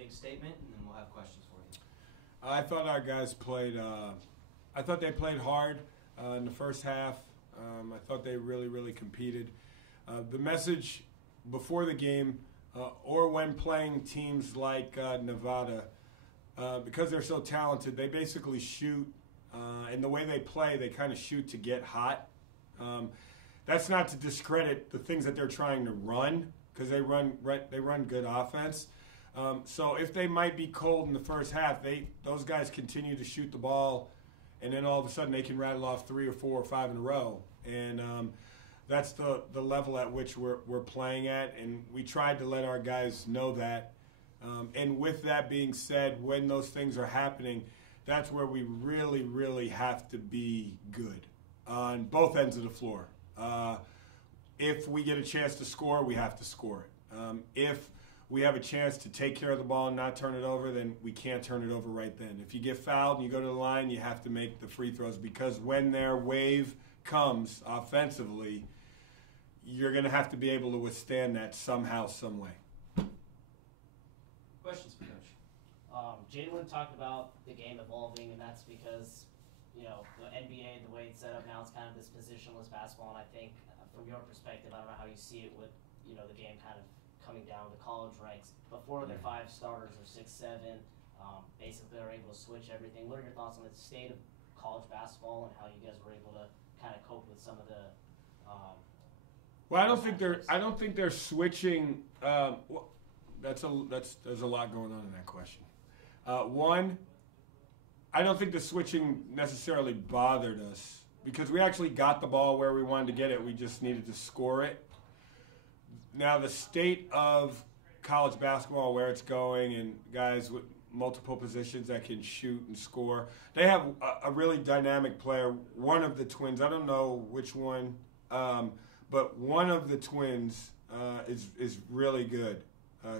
opening statement, and then we'll have questions for you. I thought our guys played. I thought they played hard in the first half. I thought they really competed. The message before the game, or when playing teams like Nevada, because they're so talented, they basically shoot. And the way they play, they kind of shoot to get hot. That's not to discredit the things that they're trying to run, because they run good offense. So if they might be cold in the first half, those guys continue to shoot the ball, and then all of a sudden they can rattle off 3 or 4 or 5 in a row. And that's the level at which we're playing at, and we tried to let our guys know that. And with that being said, when those things are happening, that's where we really have to be good on both ends of the floor. If we get a chance to score, we have to score it. If we have a chance to take care of the ball and not turn it over, then we can't turn it over right then. If you get fouled and you go to the line, you have to make the free throws, because when their wave comes offensively, you're going to have to be able to withstand that somehow, some way. Questions for Coach? Jalen talked about the game evolving, and that's because, the NBA, the way it's set up now, it's kind of this positionless basketball, and I think from your perspective, I don't know how you see it with, the game kind of coming down the college ranks. Before their 5 starters or 6, 7, basically they're able to switch everything. What are your thoughts on the state of college basketball and how you guys were able to kind of cope with some of the well, I don't think they're switching. There's a lot going on in that question. One, I don't think the switching necessarily bothered us, because we actually got the ball where we wanted to get it. We just needed to score it. Now, the state of college basketball, where it's going, and guys with multiple positions that can shoot and score, they have a really dynamic player. One of the twins, I don't know which one, but one of the twins is really good.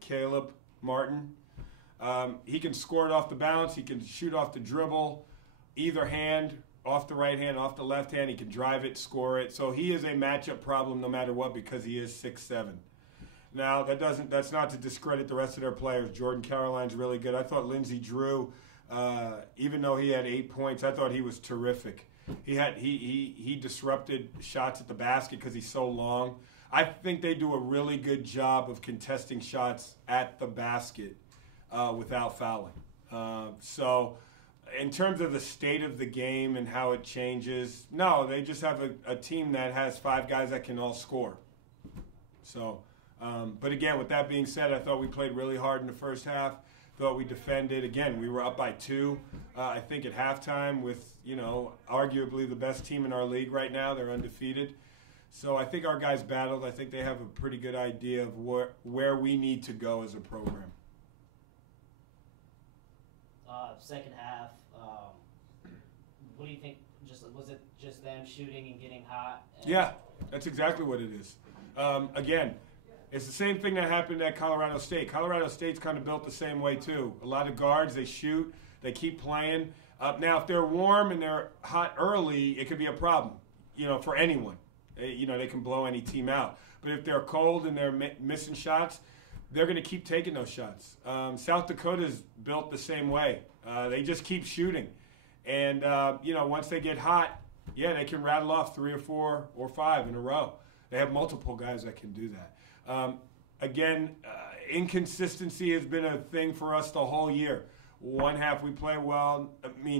Caleb Martin. He can score it off the bounce. He can shoot off the dribble, either hand, off the right hand, off the left hand. He can drive it, score it. So he is a matchup problem no matter what, because he is 6'7". Now, that's not to discredit the rest of their players. Jordan Caroline's really good. I thought Lindsey Drew, even though he had 8 points, I thought he was terrific. He disrupted shots at the basket because he's so long. I think they do a really good job of contesting shots at the basket without fouling. So in terms of the state of the game and how it changes, no, they just have a team that has 5 guys that can all score. So, but again, with that being said, I thought we played really hard in the first half. Thought we defended. Again, we were up by 2, I think, at halftime with, arguably the best team in our league right now. They're undefeated. So I think our guys battled. I think they have a pretty good idea of where we need to go as a program. Second half, what do you think? Was it just them shooting and getting hot? Yeah, that's exactly what it is. Again, it's the same thing that happened at Colorado State. Colorado State's kind of built the same way too. A lot of guards, they shoot, they keep playing. Now, if they're warm and they're hot early, it could be a problem, for anyone. They can blow any team out. But if they're cold and they're missing shots, they're going to keep taking those shots. South Dakota's built the same way. They just keep shooting. And, once they get hot, they can rattle off 3 or 4 or 5 in a row. They have multiple guys that can do that. Again, inconsistency has been a thing for us the whole year. One half we play well.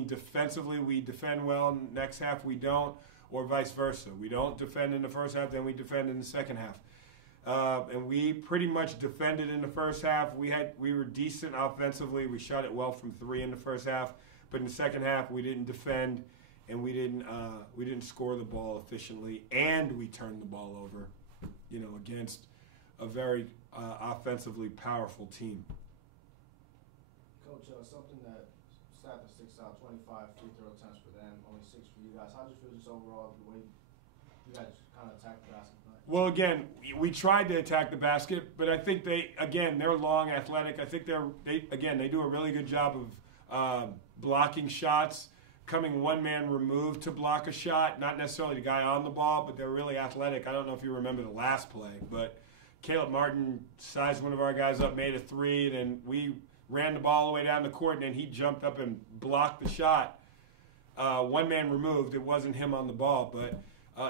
Defensively we defend well. Next half we don't. Or vice versa. We don't defend in the first half, then we defend in the second half. And we pretty much defended in the first half. We were decent offensively. We shot it well from 3 in the first half. But in the second half, we didn't defend, and we didn't score the ball efficiently, and we turned the ball over, against a very offensively powerful team. Coach, something that stat that sticks out: 25 free throw attempts for them, only 6 for you guys. How do you feel just overall the way you guys kind of attacked the basket tonight? Well, again, we tried to attack the basket, but I think they're long, athletic. I think they do a really good job of blocking shots, coming one man removed to block a shot. Not necessarily the guy on the ball, but they're really athletic. I don't know if you remember the last play, but Caleb Martin sized one of our guys up, made a 3, and we ran the ball all the way down the court, and then he jumped up and blocked the shot. One man removed. It wasn't him on the ball, but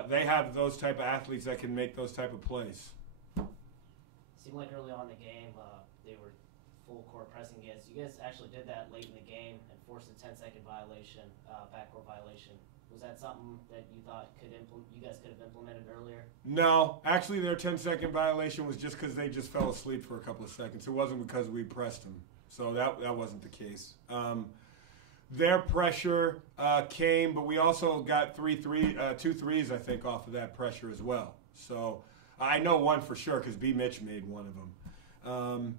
they have those type of athletes that can make those type of plays. Seemed like early on in the game, they were full court pressing against. You guys actually did that late in the game and forced a 10-second violation, backcourt violation. Was that something that you thought you guys could have implemented earlier? No. Actually, their 10-second violation was just because they just fell asleep for a couple of seconds. It wasn't because we pressed them. So that wasn't the case. Their pressure came, but we also got 2 threes, I think, off of that pressure as well. So I know one for sure because B. Mitch made one of them.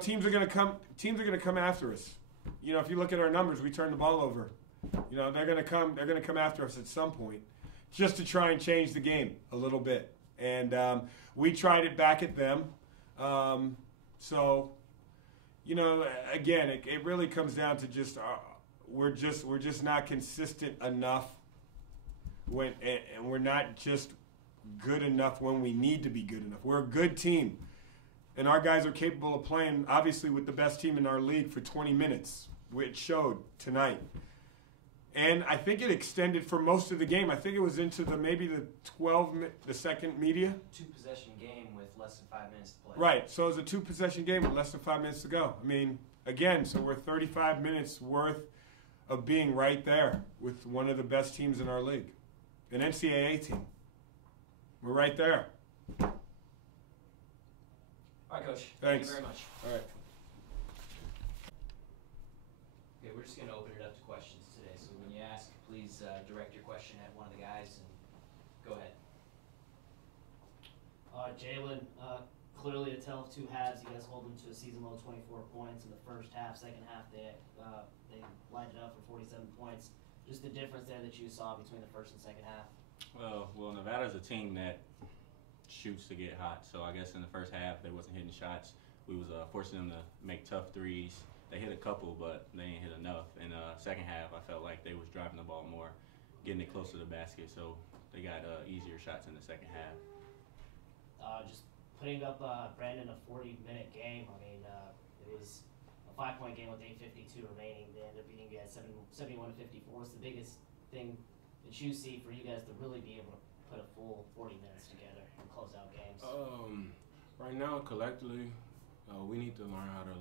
Teams are going to come after us. If you look at our numbers, we turn the ball over. They're going to come after us at some point, just to try and change the game a little bit. And we tried it back at them. Again, it really comes down to just we're just not consistent enough and we're not just good enough when we need to be good enough. We're a good team, and our guys are capable of playing, obviously, with the best team in our league for 20 minutes, which showed tonight. And I think it extended for most of the game. I think it was into the second media. 2-possession game with less than 5 minutes to play. Right. So it was a 2-possession game with less than 5 minutes to go. I mean, again, so we're 35 minutes worth of being right there with one of the best teams in our league, an NCAA team. We're right there. All right, Coach. Thanks. Thank you very much. All right. Okay, we're just going to open it up to questions today. So when you ask, please direct your question at one of the guys and go ahead. Jalen, clearly a tale of two halves. You guys hold them to a season low 24 points in the first half. Second half, they lined it up for 47 points. Just the difference there that you saw between the first and second half. Well, Nevada's a team that shoots to get hot. So I guess in the first half, they wasn't hitting shots. We was forcing them to make tough threes. They hit a couple, but they didn't hit enough. In the second half, I felt like they was driving the ball more, getting it close to the basket. So they got easier shots in the second half. Just putting up Brandon a 40-minute game. I mean, it was a 5-point game with 8:52 remaining. They ended up beating you guys 71-54. What's the biggest thing that you see for you guys to really be able to put a full 40 minutes together and close out games? Right now, collectively, we need to learn how to,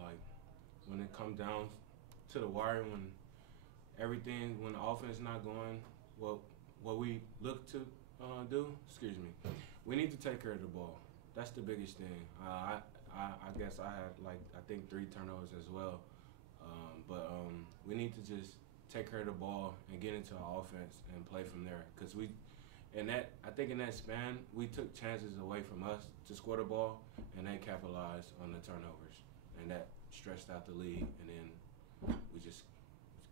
when it comes down to the wire, when the offense is not going, what we look to do, we need to take care of the ball. That's the biggest thing. I guess I had, I think 3 turnovers as well. But we need to just take care of the ball and get into our offense and play from there. Because I think in that span, we took chances away from us to score the ball, and they capitalized on the turnovers. And that stressed out the league, and then we just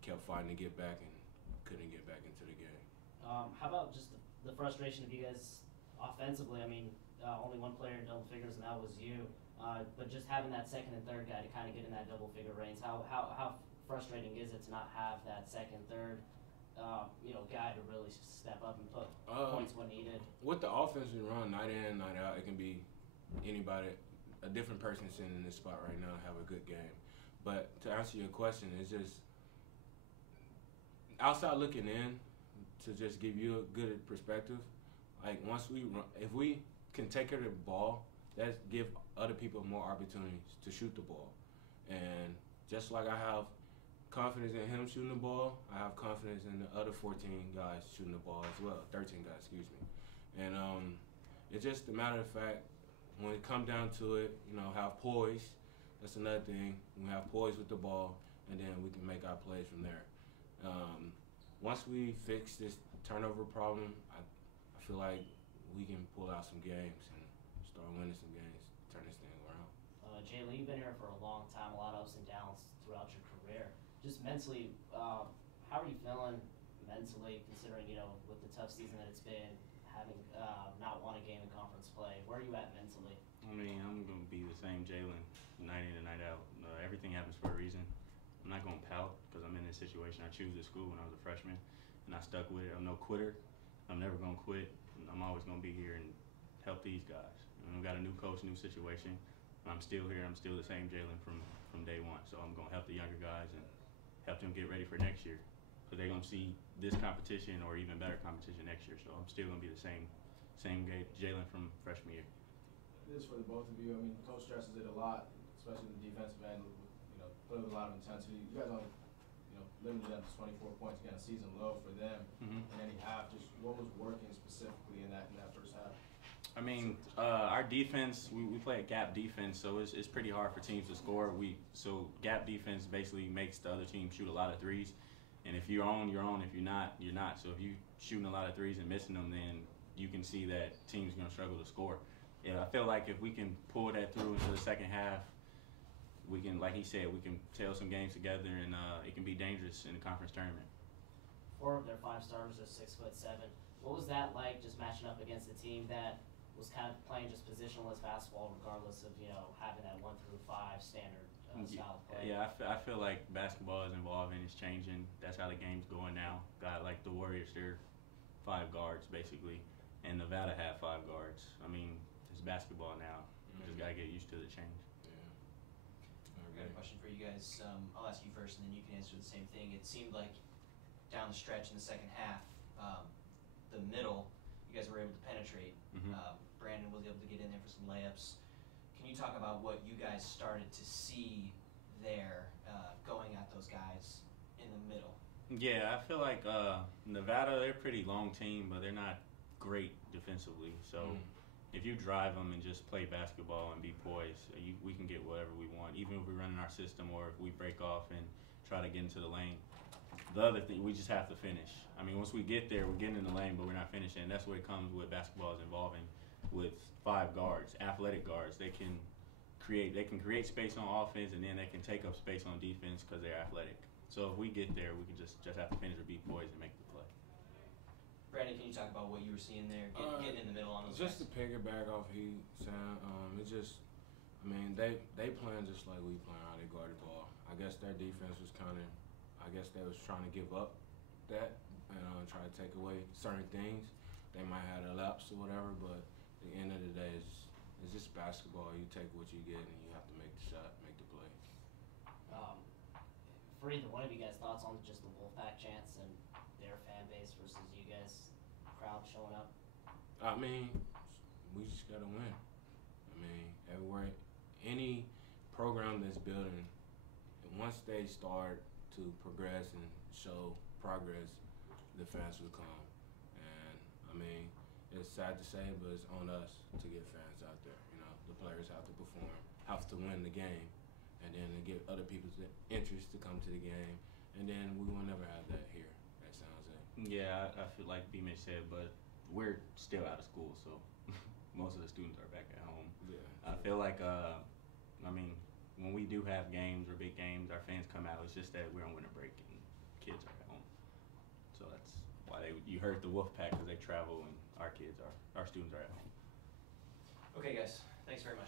kept fighting to get back and couldn't get back into the game. How about just the frustration of you guys offensively? I mean, only one player in double figures, and that was you. But just having that second and third guy to kind of get in that double figure range, how frustrating is it to not have that second, third, guy to really step up and put points when needed? With the offense we run night in, night out, it can be anybody, a different person sitting in this spot right now and have a good game. But to answer your question, it's just outside looking in to just give you a good perspective. If we can take care of the ball, that give other people more opportunities to shoot the ball. And just like I have confidence in him shooting the ball, I have confidence in the other 14 guys shooting the ball as well, 13 guys, excuse me. And it's just a matter of fact, when it comes down to it, have poise. That's another thing. We have poise with the ball, and then we can make our plays from there. Once we fix this turnover problem, I feel like we can pull out some games and start winning some games, turn this thing around. Jalen, you've been here for a long time, a lot of ups and downs throughout your career. Just mentally, how are you feeling mentally, considering, with the tough season that it's been, having not won a game in conference play? Where are you at mentally? I mean, I'm going to be the same Jalen night in and night out. Everything happens for a reason. I'm not going to pout because I'm in this situation. I choose this school when I was a freshman, and I stuck with it. I'm no quitter. I'm never going to quit. I'm always going to be here and help these guys. We've got a new coach, new situation. I'm still here. I'm still the same Jalen from day one. So So I'm going to help the younger guys and help them get ready for next year. Because they're going to see this competition or even better competition next year. So I'm still going to be the same Jalen from freshman year. This is for the both of you. I mean, coach stresses it a lot, especially in the defensive end. You know, putting a lot of intensity. You guys only, limited them to 24 points again, a season low for them in any half. Just what was working specifically in that first half? I mean, our defense, we play a gap defense, so it's pretty hard for teams to score. So gap defense basically makes the other team shoot a lot of threes, and if you're on, you're on. If you're not, you're not. So if you're shooting a lot of threes and missing them, then you can see that team's going to struggle to score. Yeah, I feel like if we can pull that through into the second half, we can, like he said, we can tail some games together, and it can be dangerous in the conference tournament. 4 of their 5 starters are 6'7". What was that like, just matching up against a team that was kind of playing just positionless basketball, regardless of having that 1 through 5 standard style of play? Yeah, I feel like basketball is evolving, it's changing. That's how the game's going now. Got like the Warriors, they're 5 guards basically, and Nevada had 5 guards. I mean, it's basketball now. You just gotta get used to the change. I got a question for you guys. I'll ask you first, and then you can answer the same thing. It seemed like down the stretch in the second half, the middle, you guys were able to penetrate. Brandon was able to get in there for some layups. Can you talk about what you guys started to see there, going at those guys in the middle? Yeah, I feel like Nevada, they're a pretty long team, but they're not great defensively. So if you drive them and just play basketball and be poised, we can get whatever we want, even if we run in our system or if we break off and try to get into the lane. The other thing, we just have to finish. I mean, once we get there, we're getting in the lane, but we're not finishing. And that's what it comes with basketball is involving with 5 guards, athletic guards. They can create space on offense, and then they can take up space on defense because they're athletic. So if we get there, we can just have to finish or be poised and make the play. Brandon, can you talk about what you were seeing there, getting in the middle on those just guys? to piggyback off he saying, it just, I mean, they playing just like we playing how they guard the ball. I guess their defense was I guess they was trying to give up that and try to take away certain things. They might have a lapse or whatever, but at the end of the day, it's just basketball. You take what you get and you have to make the shot, make the play. For either one of you guys, thoughts on just the Wolfpack chants and their fan base versus you guys, crowd showing up? I mean, we just gotta win. I mean, everywhere, any program that's building, once they start to progress and show progress, the fans will come. And I mean, it's sad to say, but it's on us to get fans out there. The players have to perform, have to win the game, and then to get other people's interest to come to the game. And then we will never have that here at San Jose. Yeah, I feel like B-Mitch said, but we're still out of school, so most of the students are back at home. Yeah. I feel like, I mean, when we do have games or big games, our fans come out. It's just that we're on winter break and kids are at home. So that's why you heard the Wolfpack because they travel and our students are at home. Okay, guys, thanks very much.